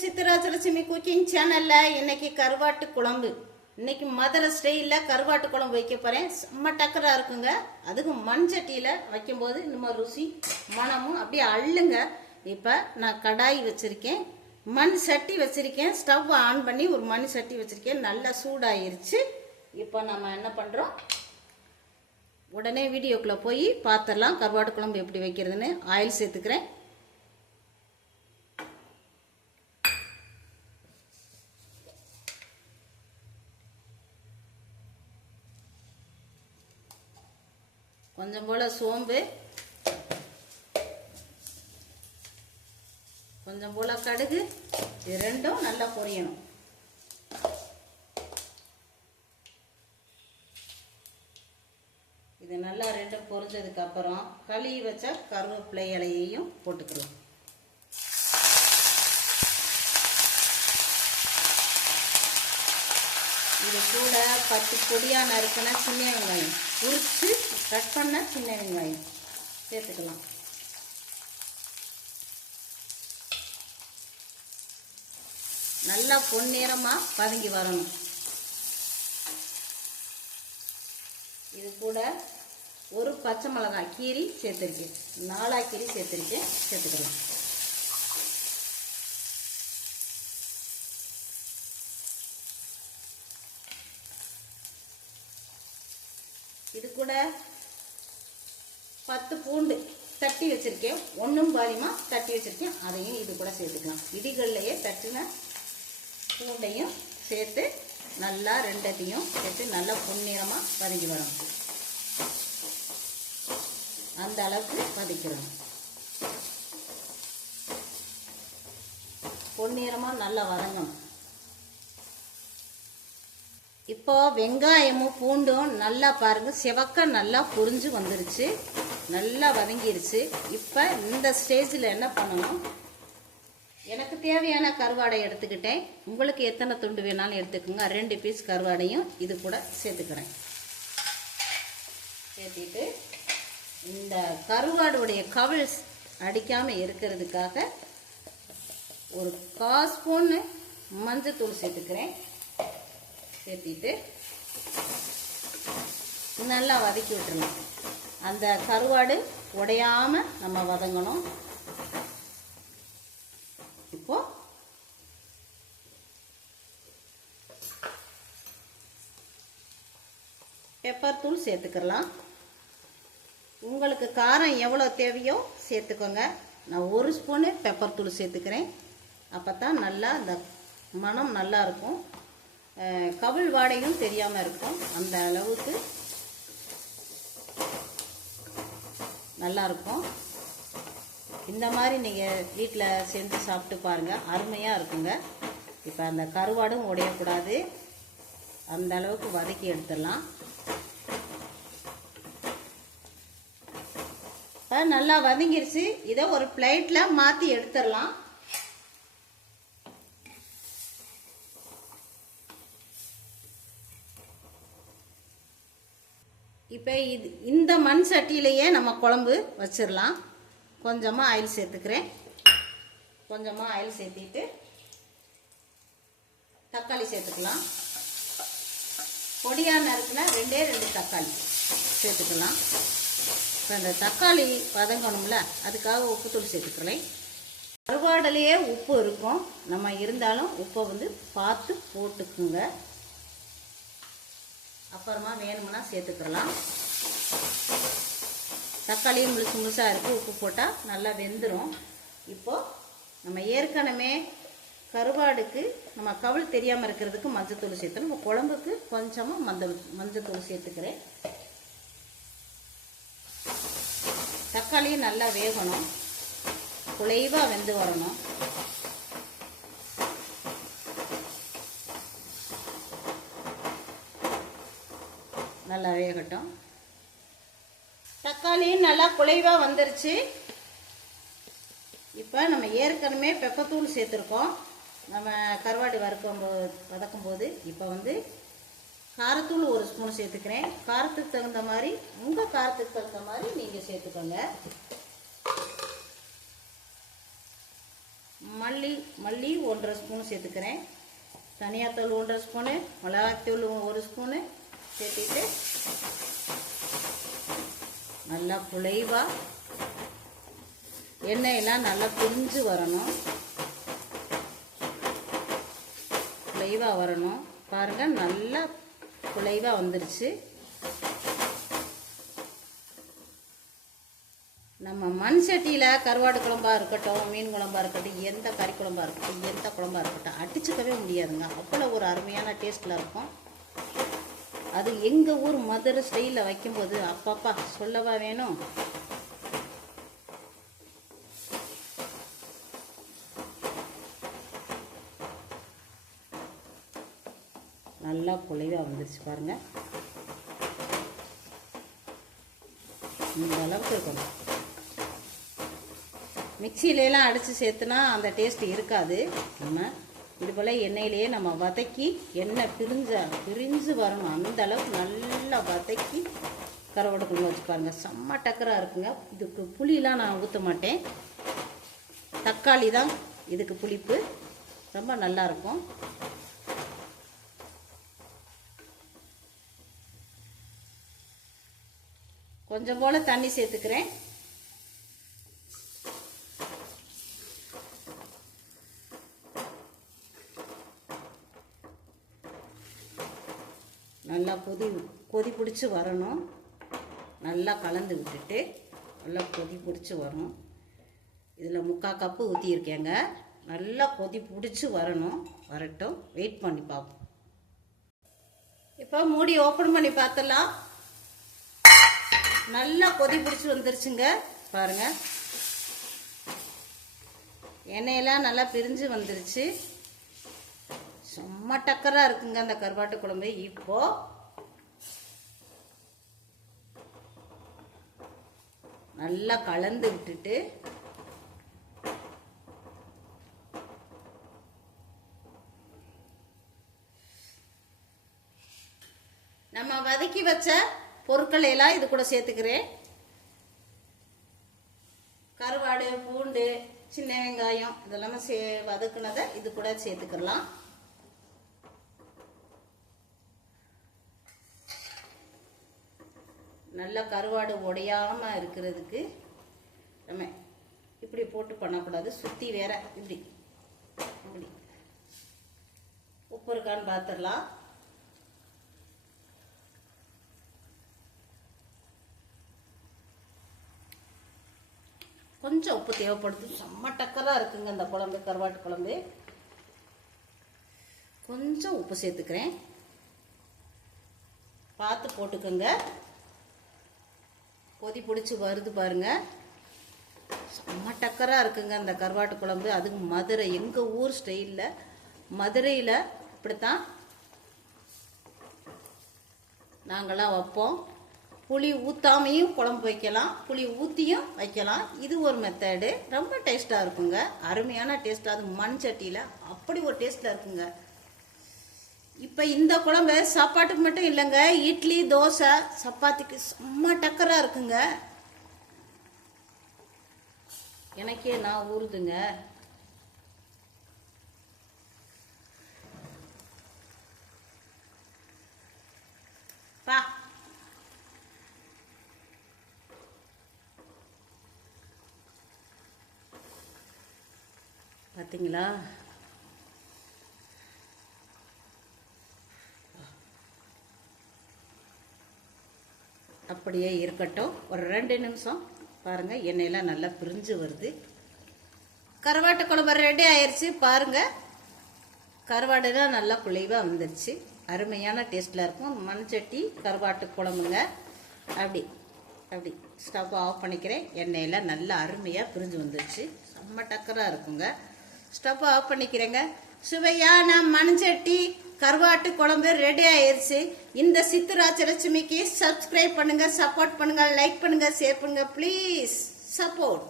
சித்ராஜலட்சுமி cooking சேனல்ல இன்னைக்கு கருவாட்டு குழம்பு. இன்னைக்கு மதுரை ஸ்டைல்ல கருவாட்டு குழம்பு வைக்க போறேன். செம்ம டக்கரா இருக்குங்க. அதுக்கும் மண் சட்டியில வைக்கும்போது இன்னும் ருசி மனமும் அப்படியே அள்ளுங்க. இப்ப நான் கடாய் வச்சிருக்கேன், மண் சட்டி வச்சிருக்கேன். ஸ்டவ் ஆன் பண்ணி ஒரு மண் சட்டி வச்சிருக்கேன். நல்லா சூடாயிருச்சு. இப்போ நம்ம என்ன பண்றோம், உடனே வீடியோக்குள்ள போய் பார்த்துடலாம் கருவாட்டு குழம்பு எப்படி வைக்கிறதுன்னு. ஆயில் சேர்த்துக்கிறேன். கொஞ்சம் போல சோம்பு, கொஞ்சம் போல கடுகு, இது ரெண்டும் நல்லா பொரியணும். இது நல்லா ரெண்டும் பொரிஞ்சதுக்கு அப்புறம் கழுவி வச்ச கருவேப்பிலை இலையையும் போட்டுக்கலாம். இது கூட 10 பொடியா நறுக்கின சின்ன வெங்காயம், உரிச்சு கட் பண்ண சின்ன வெங்காயம் சேர்த்துக்கலாம். நல்லா பொன்னிறமா வதங்கி வரணும். இது கூட ஒரு பச்சை மிளகாய் கீரி சேர்த்துருக்கேன், 4 கீரி சேர்த்துருக்கேன், சேர்த்துக்கலாம். இது கூட 10 பூண்டு தட்டி வச்சிருக்கேன், ஒன்றும் பாதிமா தட்டி வச்சிருக்கேன், அதையும் இது கூட சேர்த்துக்கலாம். இடிகள்லையே தட்டின பூண்டையும் சேர்த்து நல்லா ரெண்டத்தையும் சேர்த்து நல்லா பொன்னிறமாக வதங்கி வரணும். அந்த அளவுக்கு வதக்கிறோம். பொன்னிறமாக நல்லா வதங்கணும். இப்போ வெங்காயமும் பூண்டும் நல்லா பாருங்க, சிவக்க நல்லா பொரிஞ்சு வந்துருச்சு, நல்லா வதங்கிருச்சு. இப்போ இந்த ஸ்டேஜில் என்ன பண்ணணும், எனக்கு தேவையான கருவாடை எடுத்துக்கிட்டேன். உங்களுக்கு எத்தனை துண்டு வேணாலும் எடுத்துக்கோங்க. 2 பீஸ் கருவாடையும் இது கூட சேர்த்துக்கிறேன். சேர்த்திட்டு இந்த கருவாடுடைய கவிழ் அடிக்காமல் இருக்கிறதுக்காக ஒரு 1/4 ஸ்பூன் மஞ்சத்தூள் சேர்த்துக்கிறேன். சேர்த்திட்டு நல்லா வதக்கி விட்டுருலாம். அந்த கருவாடு உடையாம நம்ம வதங்கணும். இப்போ பெப்பர் தூள் சேர்த்துக்கலாம். உங்களுக்கு காரம் எவ்வளோ தேவையோ சேர்த்துக்கோங்க. நான் 1 ஸ்பூனு பெப்பர் தூள் சேர்த்துக்கிறேன். அப்போ தான் நல்லா அந்த மனம் நல்லா இருக்கும், கவிழ் வாடையும் தெரியாமல் இருக்கும். அந்த அளவுக்கு நல்லா இருக்கும். இந்த மாதிரி நீங்கள் வீட்டில் செஞ்சு சாப்பிட்டு பாருங்கள், அருமையாக இருக்குங்க. இப்போ அந்த கருவாடும் உடையக்கூடாது, அந்த அளவுக்கு வதக்கி எடுத்துடலாம். இப்போ நல்லா வதங்கிருச்சு. இதை ஒரு பிளேட்டில் மாற்றி எடுத்துடலாம். இப்போ இந்த மண் சட்டியிலேயே நம்ம குழம்பு வச்சிடலாம். கொஞ்சமாக ஆயில் சேர்த்துக்கிறேன். கொஞ்சமாக ஆயில் சேர்த்திட்டு தக்காளி சேர்த்துக்கலாம். பொடியாக நறுக்குனா 2 தக்காளி சேர்த்துக்கலாம். இப்போ இந்த தக்காளி வதங்கணும்ல, அதுக்காக உப்புத்தூள் சேர்த்துக்கிறேன். கருவாடலையே உப்பு இருக்கும், நம்ம இருந்தாலும் உப்பை பார்த்து போட்டுக்குங்க. அப்புறமா வேணும்னா சேர்த்துக்கலாம். தக்காளியும் முழுசாக இருக்குது, உப்பு போட்டால் நல்லா வெந்துடும். இப்போது நம்ம ஏற்கனவே கருவாடுக்கு நம்ம கவிழ் தெரியாமல் இருக்கிறதுக்கு மஞ்சத்தூள் சேர்த்துணும். இப்போ குழம்புக்கு கொஞ்சமாக மஞ்சத்தூள் சேர்த்துக்கிறேன். தக்காளியும் நல்லா வேகணும், குழைவாக வெந்து வரணும். நல்லா வேகட்டும். தக்காளியும் நல்லா குழைவாக வந்துருச்சு. இப்போ நம்ம ஏற்கனவே பெப்பத்தூள் சேர்த்துருக்கோம் நம்ம கருவாடு வதக்கும் போது. இப்போ காரத்தூள் 1 ஸ்பூன் சேர்த்துக்கிறேன். காரத்துக்கு தகுந்த மாதிரி, உங்கள் காரத்துக்கு தகுந்த மாதிரி நீங்கள் சேர்த்துக்கோங்க. மல்லி 1.5 ஸ்பூன் சேர்த்துக்கிறேன். தனியாத்தூள் 1.5 ஸ்பூனு, மிளகாத்தூள் 1 ஸ்பூனு சேர்த்துட்டு நல்லா குழைவா எண்ணெயெல்லாம் நல்லா பிரிஞ்சு வரணும். குழைவா வரணும். பாருங்க, நல்லா குழைவா வந்துருச்சு. நம்ம மண் சட்டியில் கருவாடு குழம்பா இருக்கட்டும், மீன் குழம்பா இருக்கட்டும், எந்த கறி குழம்பா இருக்கட்டும், எந்த குழம்பா இருக்கட்டும் அடிச்சுக்கவே முடியாதுங்க. அவ்வளோ ஒரு அருமையான டேஸ்ட்டில் இருக்கும். அது எங்கள் ஊர் மதுரை ஸ்டைலில் வைக்கும்போது அப்பப்பா சொல்லவா வேணும். நல்லா குழைவா வந்துருச்சு பாருங்க. இந்த அளவுக்கு இருக்கணும். மிக்சியிலலாம் அடித்து சேர்த்துனா அந்த டேஸ்ட் இருக்காது. நம்ம இது போல் எண்ணெயிலேயே நம்ம வதக்கி எண்ணெய் பிரிஞ்சு வரணும். அந்த அளவுக்கு நல்லா வதக்கி கருவாடு குழம்பு வச்சு பாருங்க. செம்ம டக்கராக இருக்குங்க. இதுக்கு புளியெலாம் நான் ஊற்ற மாட்டேன். தக்காளி தான் இதுக்கு புளிப்பு. ரொம்ப நல்லாயிருக்கும். கொஞ்சம் போல் தண்ணி சேர்த்துக்கிறேன். நல்லா கொதி பிடிச்சி வரணும். நல்லா கலந்து விட்டுட்டு நல்லா கொதி பிடிச்சி வரும். இதில் 3/4 கப்பு ஊற்றியிருக்கேங்க. நல்லா கொதி பிடிச்சி வரட்டும். வெயிட் பண்ணி பார்ப்போம். இப்போ மூடி ஓப்பன் பண்ணி பார்த்துடலாம். நல்லா கொதி பிடிச்சி வந்துருச்சுங்க பாருங்க. எண்ணெயெல்லாம் நல்லா பிரிஞ்சு வந்துருச்சு. செம்ம டக்கரா இருக்குங்க அந்த கருவாட்டு குழம்பு. இப்போ நல்லா கலந்து விட்டுட்டு நம்ம வதக்கி வச்ச பொருட்களை எல்லாம் இது கூட சேர்த்துக்கிறேன். கருவாடு, பூண்டு, சின்ன வெங்காயம் இதெல்லாம் வதக்குனதை இது கூட சேர்த்துக்கலாம். நல்லா கருவாடு உடையாம இருக்கிறதுக்கு நம்ம இப்படி போட்டு பண்ணக்கூடாது. சுற்றி வேற இப்படி உப்பு இருக்கான்னு பார்த்துடலாம். கொஞ்சம் உப்பு தேவைப்படுது. செம்ம டக்கராக இருக்குங்க இந்த குழம்பு, கருவாட்டு குழம்பு. கொஞ்சம் உப்பு சேர்த்துக்கிறேன். பார்த்து போட்டுக்கோங்க. கொதி பிடிச்சி வருது பாருங்க. செம்ம டக்கராக இருக்குங்க இந்த கருவாட்டு குழம்பு. அதுக்கு மதுரை, எங்கள் ஊர் ஸ்டைலில் மதுரையில் இப்படித்தான் நாங்களாம் வைப்போம். புளி ஊற்றாமையும் குழம்பு வைக்கலாம், புளி ஊற்றியும் வைக்கலாம். இது ஒரு மெத்தடு. ரொம்ப டேஸ்ட்டாக இருக்குங்க. அருமையான டேஸ்ட்டாக. அது மண் சட்டியில் அப்படி ஒரு டேஸ்ட்டில் இருக்குங்க. இப்போ இந்த குழம்பு சாப்பாட்டுக்கு மட்டும் இல்லைங்க, இட்லி, தோசை, சப்பாத்திக்கு செம்ம டக்கராக இருக்குங்க. எனக்கே நான் ஊறுதுங்க. பா பார்த்தீங்களா? அப்படியே இருக்கட்டும். ஒரு 2 நிமிஷம் பாருங்க. எண்ணெயெல்லாம் நல்லா பிரிஞ்சு வருது. கருவாட்டு குழம்பு ரெடி ஆயிடுச்சு பாருங்க. கருவாடுலாம் நல்லா குழைவாக வந்துருச்சு. அருமையான டேஸ்ட்டில் இருக்கும். மண்சட்டி கருவாட்டு குழம்புங்க. அப்படி ஸ்டவ் ஆஃப் பண்ணிக்கிறேன். எண்ணெயெல்லாம் நல்லா அருமையாக பிரிஞ்சு வந்துருச்சு. செம்ம டக்கராக இருக்குங்க. ஸ்டவ் ஆஃப் பண்ணிக்கிறேங்க. சுவையான மண்சட்டி கருவாட்டு குழம்பு ரெடி ஆயிடுச்சு. இந்த சித்துராஜலட்சுமிக்கு சப்ஸ்கிரைப் பண்ணுங்க, சப்போர்ட் பண்ணுங்க, லைக் பண்ணுங்க, ஷேர் பண்ணுங்க. Please support.